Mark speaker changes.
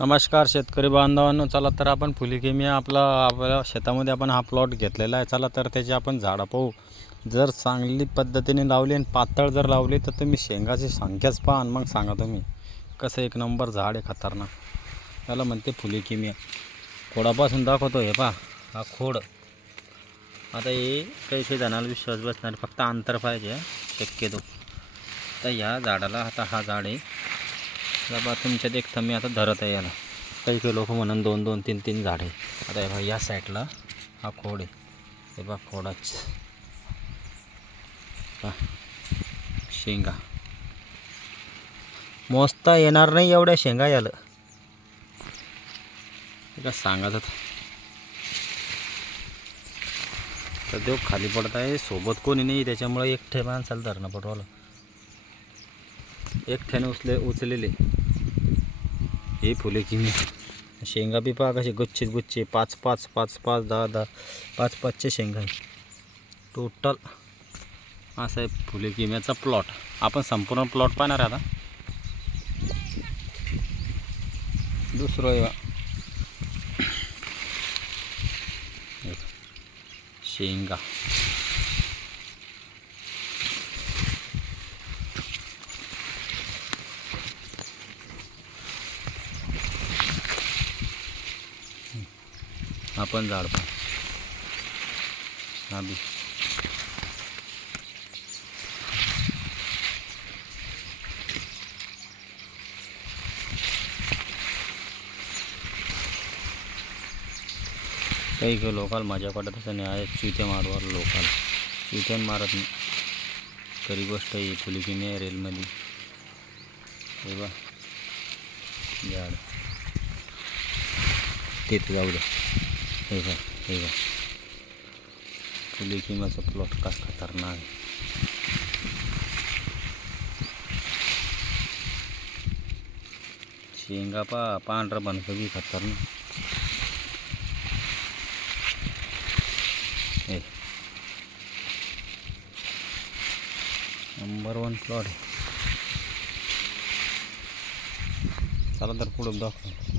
Speaker 1: नमस्कार शेतकरी बांधवांनो चला तर आपण फुलिकेमी आपला आपल्या शेतामध्ये आपण हा प्लॉट घेतलेला आहे. चला तर त्याची आपण झाडं पाहू. जर चांगली पद्धतीने लावली आणि पातळ जर लावली तर तुम्ही शेंगाची संख्याच पहा आणि मग सांगा तुम्ही कसं एक नंबर झाड आहे खतरनाक. त्याला म्हणते फुलिकेमिया. खोडापासून दाखवतो हे पहा हा खोड. आता हे काही काही जणाला विश्वास बसणार फक्त अंतर पाहिजे शक्यतो. तर ह्या झाडाला आता हा झाड आहे. बाबा तुमच्यात एक मी आता धरत आहे याला. काही काही लोक म्हणून दोन दोन तीन तीन झाडे आता हे बघा या साईडला हा खोड आहे. हे बघा खोडाच. शेंगा. मोजता येणार नाही एवढ्या शेंगा याला. का सांगायचं तर. देव खाली पडत आहे सोबत कोणी नाही त्याच्यामुळे एकटे माणसाला धरणं पडवलं एकट्याने उचले उचलेले. हे फुले किमी शेंगा बी पहा कसे गुच्छे गुच्छे पाच पाच पाच पाच दहा दहा पाच पाचचे शेंगा आहे. टोटल असा आहे फुले किम्याचा प्लॉट आपण संपूर्ण प्लॉट पाहणार आता. दुसरं आहे बा. शेंगा. आपण झाड पाहू हा बी. काही काही लोकाल मजा पडतच नाही आहे चिते मारवर लोकाल. चित्यान मारत नाही. खरी गोष्ट आहे फुलिकी नाही रेलमध्ये. हे बा झाड. तिथे जाऊ द्या हे बा हे बा फुलिकीमाचा प्लॉट का खतरनाक आहे शेंगा पा पांढरा बनकं बी खतरनाक हे नंबर वन प्लॉट आहे चला तर पुढं दाखव